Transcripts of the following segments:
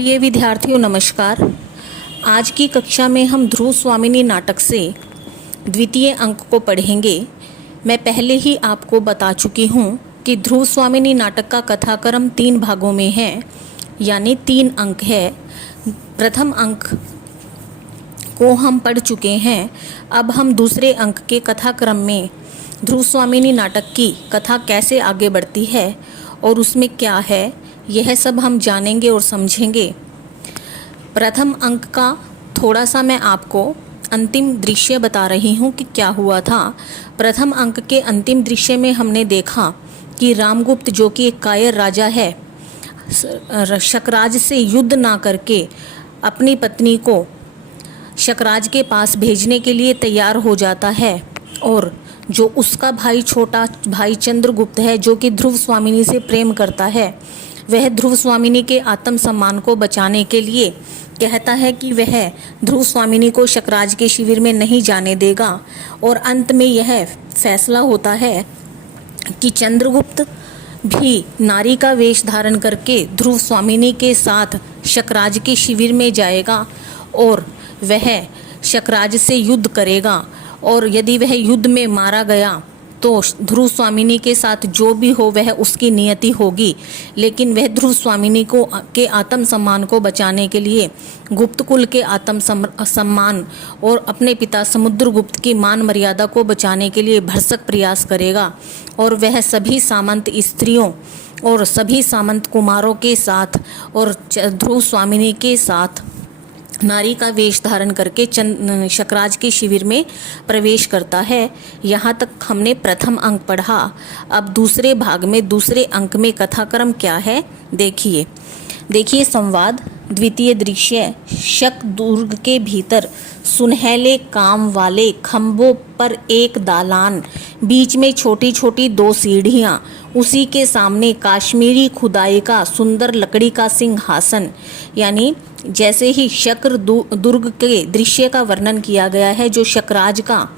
प्रिय विद्यार्थियों नमस्कार। आज की कक्षा में हम ध्रुव स्वामिनी नाटक से द्वितीय अंक को पढ़ेंगे। मैं पहले ही आपको बता चुकी हूँ कि ध्रुव स्वामिनी नाटक का कथाक्रम 3 भागों में है, यानी 3 अंक है। प्रथम अंक को हम पढ़ चुके हैं। अब हम दूसरे अंक के कथाक्रम में ध्रुव स्वामिनी नाटक की कथा कैसे आगे बढ़ती है और उसमें क्या है, यह सब हम जानेंगे और समझेंगे। प्रथम अंक का थोड़ा सा मैं आपको अंतिम दृश्य बता रही हूँ कि क्या हुआ था। प्रथम अंक के अंतिम दृश्य में हमने देखा कि रामगुप्त, जो कि एक कायर राजा है, शकराज से युद्ध ना करके अपनी पत्नी को शकराज के पास भेजने के लिए तैयार हो जाता है। और जो उसका भाई, छोटा भाई चंद्रगुप्त है, जो कि ध्रुव स्वामिनी से प्रेम करता है, वह ध्रुव स्वामिनी के आत्मसम्मान को बचाने के लिए कहता है कि वह ध्रुव स्वामिनी को शकराज के शिविर में नहीं जाने देगा। और अंत में यह फैसला होता है कि चंद्रगुप्त भी नारी का वेश धारण करके ध्रुव स्वामिनी के साथ शकराज के शिविर में जाएगा और वह शकराज से युद्ध करेगा। और यदि वह युद्ध में मारा गया तो ध्रुव स्वामिनी के साथ जो भी हो वह उसकी नियति होगी, लेकिन वह ध्रुव स्वामिनी को के आत्मसम्मान को बचाने के लिए गुप्त कुल के आत्मसम्मान और अपने पिता समुद्रगुप्त की मान मर्यादा को बचाने के लिए भरसक प्रयास करेगा। और वह सभी सामंत स्त्रियों और सभी सामंत कुमारों के साथ और ध्रुव स्वामिनी के साथ नारी का वेश धारण करके शकराज के शिविर में प्रवेश करता है। यहाँ तक हमने प्रथम अंक पढ़ा। अब दूसरे भाग में, दूसरे अंक में कथाक्रम क्या है देखिए संवाद। द्वितीय दृश्य। शक दुर्ग के भीतर सुनहले काम वाले खंभों पर एक दालान, बीच में छोटी छोटी 2 सीढ़ियाँ, उसी के सामने काश्मीरी खुदाई का सुंदर लकड़ी का सिंहासन। यानी जैसे ही शक्र दुर्ग के दृश्य का वर्णन किया गया है, जो शकराज का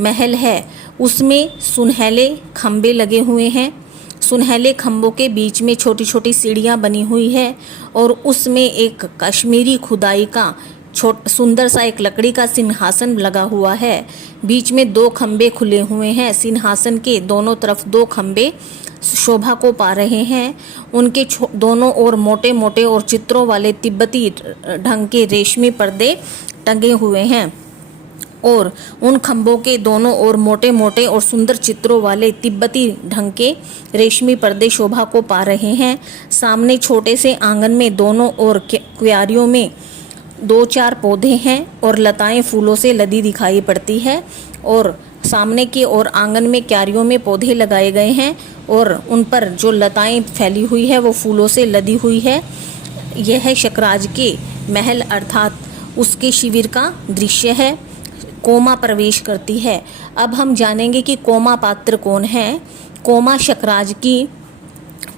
महल है, उसमें सुनहले खंभे लगे हुए हैं। सुनहले खंभों के बीच में छोटी छोटी सीढ़ियाँ बनी हुई है और उसमें एक कश्मीरी खुदाई का सुंदर सा एक लकड़ी का सिंहासन लगा हुआ है। बीच में 2 खंभे खुले हुए हैं। सिंहासन के दोनों तरफ 2 खंभे शोभा को पा रहे हैं। उनके दोनों ओर मोटे मोटे और चित्रों वाले तिब्बती ढंग के रेशमी पर्दे टंगे हुए हैं और उन खंभों के दोनों ओर मोटे मोटे और सुंदर चित्रों वाले तिब्बती ढंग के रेशमी पर्दे शोभा को पा रहे हैं। सामने छोटे से आंगन में दोनों ओर क्यारियों में 2-4 पौधे हैं और लताएं फूलों से लदी दिखाई पड़ती है। और सामने की ओर आंगन में क्यारियों में पौधे लगाए गए हैं और उन पर जो लताएं फैली हुई है वो फूलों से लदी हुई है। यह शकराज के महल अर्थात उसके शिविर का दृश्य है। कोमा प्रवेश करती है। अब हम जानेंगे कि कोमा पात्र कौन है। कोमा शकराज की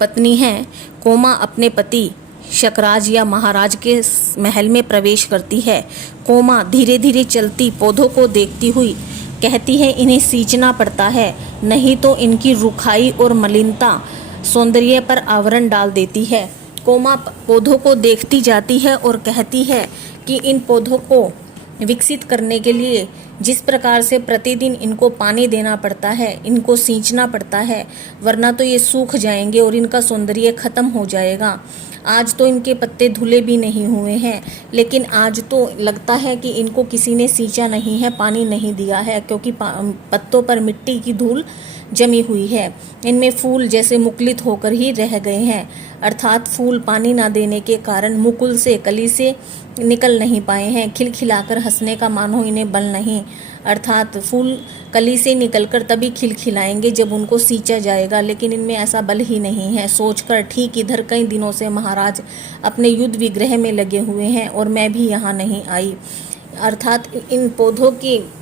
पत्नी है। कोमा अपने पति शकराज या महाराज के महल में प्रवेश करती है। कोमा धीरे धीरे चलती पौधों को देखती हुई कहती है, इन्हें सींचना पड़ता है, नहीं तो इनकी रुखाई और मलिनता सौंदर्य पर आवरण डाल देती है। कोमा पौधों को देखती जाती है और कहती है कि इन पौधों को विकसित करने के लिए जिस प्रकार से प्रतिदिन इनको पानी देना पड़ता है, इनको सींचना पड़ता है, वरना तो ये सूख जाएंगे और इनका सौंदर्य खत्म हो जाएगा। आज तो इनके पत्ते धुले भी नहीं हुए हैं, लेकिन आज तो लगता है कि इनको किसी ने सींचा नहीं है, पानी नहीं दिया है, क्योंकि पत्तों पर मिट्टी की धूल जमी हुई है। इनमें फूल जैसे मुकुलित होकर ही रह गए हैं, अर्थात फूल पानी ना देने के कारण मुकुल से, कली से निकल नहीं पाए हैं। खिलखिलाकर हंसने का मानो इन्हें बल नहीं, अर्थात फूल कली से निकलकर तभी खिलखिलाएंगे जब उनको सींचा जाएगा, लेकिन इनमें ऐसा बल ही नहीं है। सोचकर ठीक इधर कई दिनों से महाराज अपने युद्ध विग्रह में लगे हुए हैं और मैं भी यहाँ नहीं आई। अर्थात इन पौधों के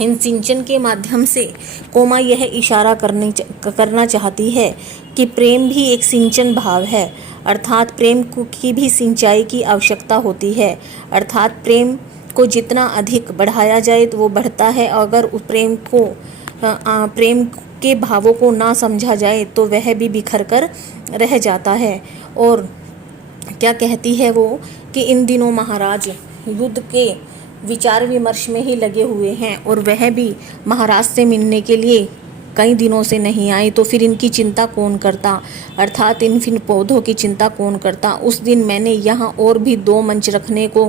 इन सिंचन के माध्यम से कोमा यह इशारा करना चाहती है कि प्रेम भी एक सिंचन भाव है, अर्थात प्रेम की भी सिंचाई की आवश्यकता होती है। अर्थात प्रेम को जितना अधिक बढ़ाया जाए तो वो बढ़ता है, अगर उस प्रेम के भावों को ना समझा जाए तो वह भी बिखर कर रह जाता है। और क्या कहती है वो कि इन दिनों महाराज युद्ध के विचार विमर्श में ही लगे हुए हैं और वह भी महाराज से मिलने के लिए कई दिनों से नहीं आए, तो फिर इनकी चिंता कौन करता, अर्थात इन फिर पौधों की चिंता कौन करता। उस दिन मैंने यहाँ और भी 2 मंच रखने को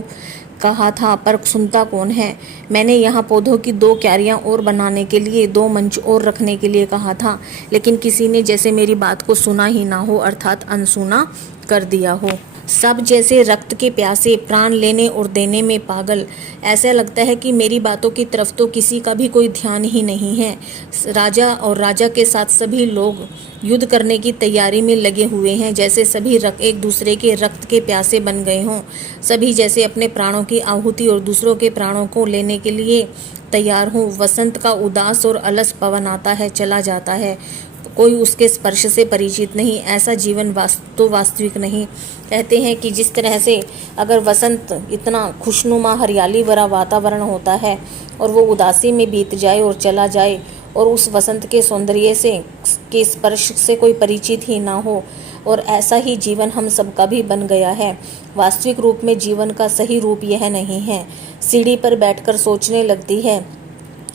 कहा था, पर सुनता कौन है। मैंने यहाँ पौधों की 2 क्यारियाँ और बनाने के लिए 2 मंच और रखने के लिए कहा था, लेकिन किसी ने जैसे मेरी बात को सुना ही ना हो, अर्थात अनसुना कर दिया हो। सब जैसे रक्त के प्यासे, प्राण लेने और देने में पागल। ऐसा लगता है कि मेरी बातों की तरफ तो किसी का भी कोई ध्यान ही नहीं है। राजा और राजा के साथ सभी लोग युद्ध करने की तैयारी में लगे हुए हैं, जैसे सभी एक दूसरे के रक्त के प्यासे बन गए हों। सभी जैसे अपने प्राणों की आहुति और दूसरों के प्राणों को लेने के लिए तैयार हों। वसंत का उदास और अलस पवन आता है, चला जाता है, कोई उसके स्पर्श से परिचित नहीं। ऐसा जीवन वास्तविक नहीं। कहते हैं कि जिस तरह से अगर वसंत इतना खुशनुमा हरियाली भरा वातावरण होता है और वो उदासी में बीत जाए और चला जाए और उस वसंत के सौंदर्य से के स्पर्श से कोई परिचित ही ना हो, और ऐसा ही जीवन हम सबका भी बन गया है। वास्तविक रूप में जीवन का सही रूप यह नहीं है। सीढ़ी पर बैठकर सोचने लगती है,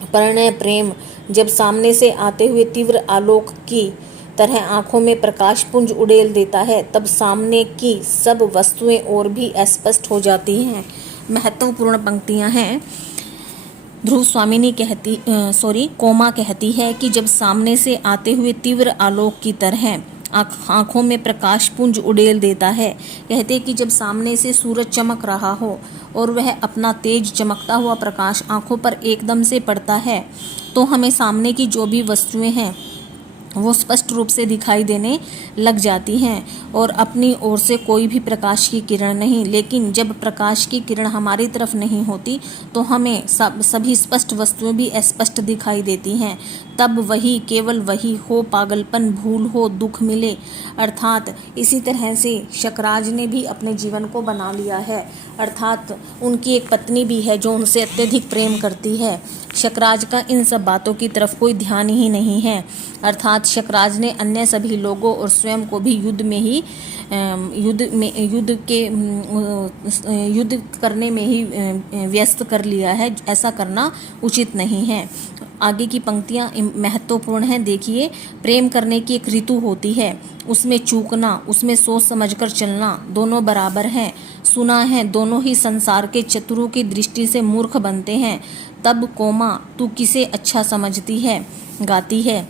प्रणय प्रेम जब सामने से आते हुए तीव्र आलोक की तरह आंखों में प्रकाश पुंज उड़ेल देता है, तब सामने की सब वस्तुएं और भी अस्पष्ट हो जाती हैं। महत्वपूर्ण पंक्तियां हैं। ध्रुव स्वामिनी कोमा कहती है कि जब सामने से आते हुए तीव्र आलोक की तरह आंखों में प्रकाश पुंज उड़ेल देता है। कहते कि जब सामने से सूरज चमक रहा हो और वह अपना तेज चमकता हुआ प्रकाश आंखों पर एकदम से पड़ता है, तो हमें सामने की जो भी वस्तुएं हैं वो स्पष्ट रूप से दिखाई देने लग जाती हैं और अपनी ओर से कोई भी प्रकाश की किरण नहीं। लेकिन जब प्रकाश की किरण हमारी तरफ नहीं होती तो हमें सभी स्पष्ट वस्तुएं भी अस्पष्ट दिखाई देती हैं। तब वही, केवल वही हो पागलपन, भूल हो, दुख मिले। अर्थात इसी तरह से शकराज ने भी अपने जीवन को बना लिया है। अर्थात उनकी एक पत्नी भी है जो उनसे अत्यधिक प्रेम करती है। शकराज का इन सब बातों की तरफ कोई ध्यान ही नहीं है। अर्थात शकराज ने अन्य सभी लोगों और स्वयं को भी युद्ध करने में ही व्यस्त कर लिया है। ऐसा करना उचित नहीं है। आगे की पंक्तियां महत्वपूर्ण हैं। देखिए, प्रेम करने की एक ऋतु होती है, उसमें चूकना, उसमें सोच समझकर चलना दोनों बराबर हैं। सुना है दोनों ही संसार के चतुरों की दृष्टि से मूर्ख बनते हैं। तब कोमा तू किसे अच्छा समझती है गाती है।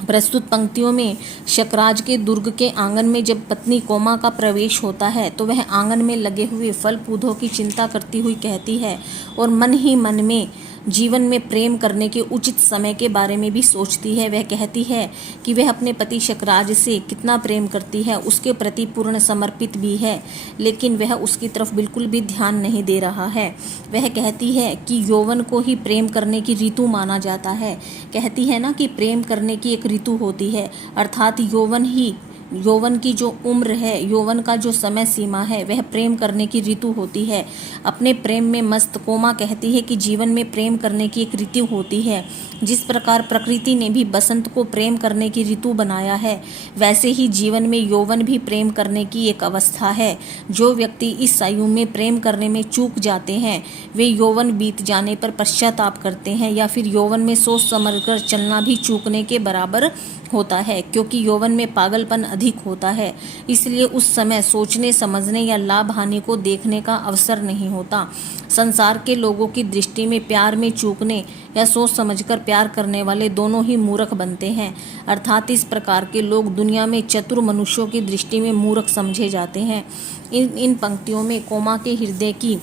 प्रस्तुत पंक्तियों में शकराज के दुर्ग के आंगन में जब पत्नी कोमा का प्रवेश होता है तो वह आंगन में लगे हुए फल पौधों की चिंता करती हुई कहती है और मन ही मन में जीवन में प्रेम करने के उचित समय के बारे में भी सोचती है। वह कहती है कि वह अपने पति शकराज से कितना प्रेम करती है, उसके प्रति पूर्ण समर्पित भी है, लेकिन वह उसकी तरफ बिल्कुल भी ध्यान नहीं दे रहा है। वह कहती है कि यौवन को ही प्रेम करने की ऋतु माना जाता है। कहती है ना कि प्रेम करने की एक ऋतु होती है, अर्थात यौवन की जो उम्र है, यौवन का जो समय सीमा है, वह प्रेम करने की ऋतु होती है। अपने प्रेम में मस्त कोमा कहती है कि जीवन में प्रेम करने की एक ऋतु होती है। जिस प्रकार प्रकृति ने भी बसंत को प्रेम करने की ऋतु बनाया है, वैसे ही जीवन में यौवन भी प्रेम करने की एक अवस्था है। जो व्यक्ति इस आयु में प्रेम करने में चूक जाते हैं, वे यौवन बीत जाने पर पश्चाताप करते हैं, या फिर यौवन में सोच समझकर चलना भी चूकने के बराबर होता है, क्योंकि यौवन में पागलपन अधिक होता है। इसलिए उस समय सोचने समझने या लाभ हानि को देखने का अवसर नहीं होता। संसार के लोगों की दृष्टि में प्यार में चूकने या सोच समझकर प्यार करने वाले दोनों ही मूर्ख बनते हैं। अर्थात इस प्रकार के लोग दुनिया में चतुर मनुष्यों की दृष्टि में मूर्ख समझे जाते हैं। इन पंक्तियों में कोमा के हृदय की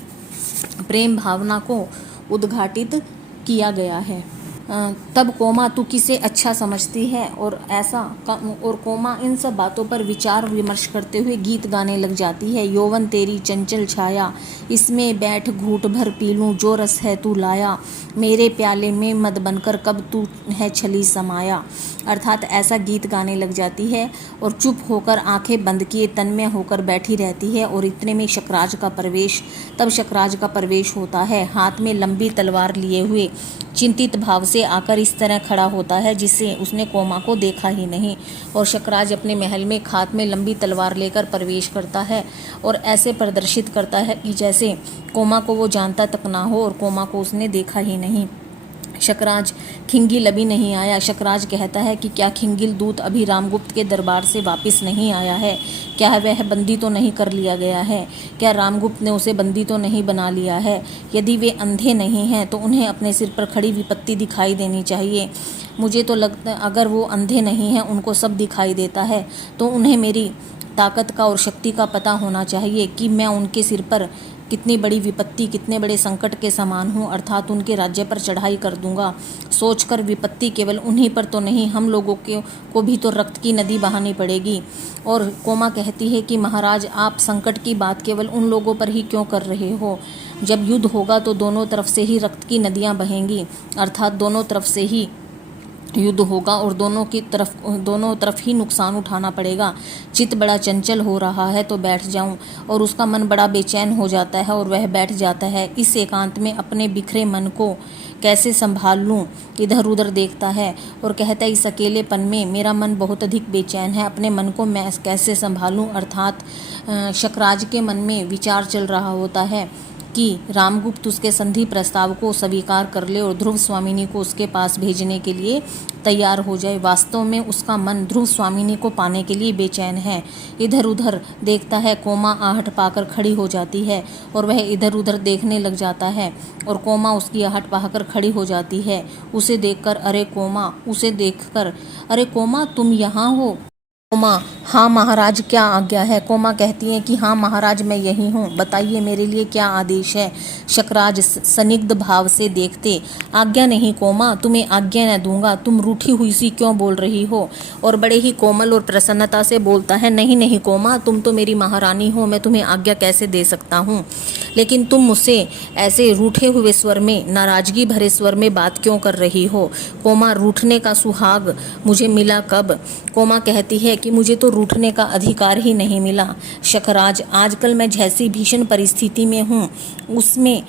प्रेम भावना को उद्घाटित किया गया है। तब कोमा तू किसे अच्छा समझती है और कोमा इन सब बातों पर विचार विमर्श करते हुए गीत गाने लग जाती है। यौवन तेरी चंचल छाया, इसमें बैठ घूट भर पी लूं जो रस है तू लाया, मेरे प्याले में मद बनकर कब तू है छली समाया। अर्थात ऐसा गीत गाने लग जाती है और चुप होकर आंखें बंद किए तन्मय होकर बैठी रहती है। और इतने में शकराज का प्रवेश होता है, हाथ में लंबी तलवार लिए हुए, चिंतित भाव से आकर इस तरह खड़ा होता है जिससे उसने कोमा को देखा ही नहीं। और शकराज अपने महल में हाथ में लंबी तलवार लेकर प्रवेश करता है और ऐसे प्रदर्शित करता है कि जैसे कोमा को वो जानता तक ना हो और कोमा को उसने देखा ही नहीं। शकराज, खिंगिल अभी नहीं आया। शकराज कहता है कि क्या खिंगिल दूत अभी रामगुप्त के दरबार से वापस नहीं आया है? क्या वह बंदी तो नहीं कर लिया गया है? क्या रामगुप्त ने उसे बंदी तो नहीं बना लिया है? यदि वे अंधे नहीं हैं तो उन्हें अपने सिर पर खड़ी विपत्ति दिखाई देनी चाहिए। मुझे तो लगता अगर वो अंधे नहीं हैं, उनको सब दिखाई देता है, तो उन्हें मेरी ताकत का और शक्ति का पता होना चाहिए कि मैं उनके सिर पर कितनी बड़ी विपत्ति, कितने बड़े संकट के समान हूँ, अर्थात उनके राज्य पर चढ़ाई कर दूंगा। सोचकर विपत्ति केवल उन्हीं पर तो नहीं, हम लोगों को भी तो रक्त की नदी बहानी पड़ेगी। और कोमा कहती है कि महाराज, आप संकट की बात केवल उन लोगों पर ही क्यों कर रहे हो? जब युद्ध होगा तो दोनों तरफ से ही रक्त की नदियाँ बहेंगी, अर्थात दोनों तरफ से ही युद्ध होगा और दोनों तरफ ही नुकसान उठाना पड़ेगा। चित्त बड़ा चंचल हो रहा है तो बैठ जाऊं, और उसका मन बड़ा बेचैन हो जाता है और वह बैठ जाता है। इस एकांत में अपने बिखरे मन को कैसे संभाल लूं, इधर उधर देखता है और कहता है, इस अकेलेपन में मेरा मन बहुत अधिक बेचैन है, अपने मन को मैं कैसे संभालूं। अर्थात शकराज के मन में विचार चल रहा होता है कि रामगुप्त उसके संधि प्रस्ताव को स्वीकार कर ले और ध्रुव स्वामिनी को उसके पास भेजने के लिए तैयार हो जाए। वास्तव में उसका मन ध्रुव स्वामिनी को पाने के लिए बेचैन है। इधर उधर देखता है। कोमा आहट पाकर खड़ी हो जाती है और वह इधर उधर देखने लग जाता है और कोमा उसकी आहट पाकर खड़ी हो जाती है। उसे देखकर अरे कोमा, तुम यहाँ हो? कोमा, हाँ महाराज, क्या आज्ञा है? कोमा कहती है कि हाँ महाराज, मैं यही हूँ, बताइए मेरे लिए क्या आदेश है? शकराज संदिग्ध भाव से देखते, आज्ञा नहीं कोमा, तुम्हें आज्ञा न दूंगा। तुम रूठी हुई सी क्यों बोल रही हो? और बड़े ही कोमल और प्रसन्नता से बोलता है, नहीं नहीं कोमा, तुम तो मेरी महारानी हो, मैं तुम्हें आज्ञा कैसे दे सकता हूँ? लेकिन तुम मुझसे ऐसे रूठे हुए स्वर में, नाराजगी भरे स्वर में बात क्यों कर रही हो? कोमा, रूठने का सुहाग मुझे मिला कब? कोमा कहती है कि मुझे तो रूठने का अधिकार ही नहीं मिला। शकराज, आजकल मैं जैसी भीषण परिस्थिति में हूँ उसमें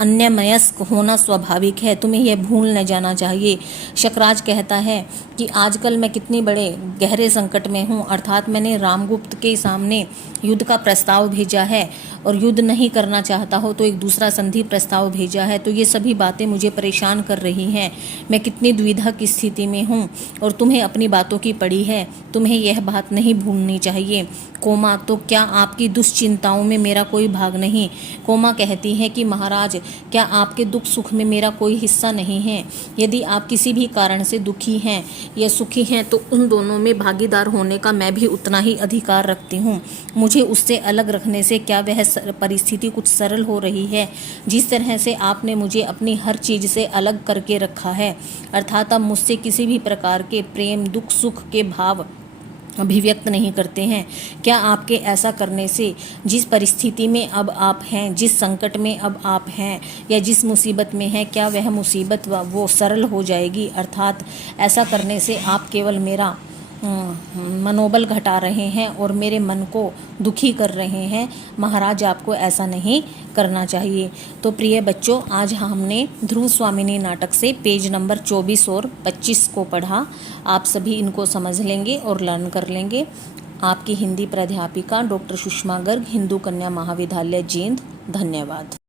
अन्यमनस्क होना स्वाभाविक है, तुम्हें यह भूल न जाना चाहिए। शकराज कहता है कि आजकल मैं कितनी बड़े गहरे संकट में हूँ, अर्थात मैंने रामगुप्त के सामने युद्ध का प्रस्ताव भेजा है और युद्ध नहीं करना चाहता हो तो एक दूसरा संधि प्रस्ताव भेजा है, तो ये सभी बातें मुझे परेशान कर रही हैं। मैं कितनी दुविधा की स्थिति में हूँ और तुम्हें अपनी बातों की पड़ी है, तुम्हें यह बात नहीं भूलनी चाहिए। कोमा, तो क्या आपकी दुश्चिंताओं में मेरा कोई भाग नहीं? कोमा कहती है कि महाराज, क्या आपके दुख सुख में मेरा कोई हिस्सा नहीं है? यदि आप किसी भी कारण से दुखी हैं या सुखी हैं तो उन दोनों में भागीदार होने का मैं भी उतना ही अधिकार रखती हूँ। मुझे उससे अलग रखने से क्या वह परिस्थिति कुछ सरल हो रही है? जिस तरह से आपने मुझे अपनी हर चीज़ से अलग करके रखा है, अर्थात आप मुझसे किसी भी प्रकार के प्रेम, दुख, सुख के भाव अभिव्यक्त नहीं करते हैं। क्या आपके ऐसा करने से जिस परिस्थिति में अब आप हैं, जिस संकट में अब आप हैं या जिस मुसीबत में हैं, क्या वह मुसीबत वो सरल हो जाएगी? अर्थात ऐसा करने से आप केवल मेरा मनोबल घटा रहे हैं और मेरे मन को दुखी कर रहे हैं। महाराज, आपको ऐसा नहीं करना चाहिए। तो प्रिय बच्चों, आज हमने ध्रुव स्वामिनी नाटक से पेज नंबर 24 और 25 को पढ़ा। आप सभी इनको समझ लेंगे और लर्न कर लेंगे। आपकी हिंदी प्राध्यापिका डॉक्टर सुषमा गर्ग, हिंदू कन्या महाविद्यालय जींद। धन्यवाद।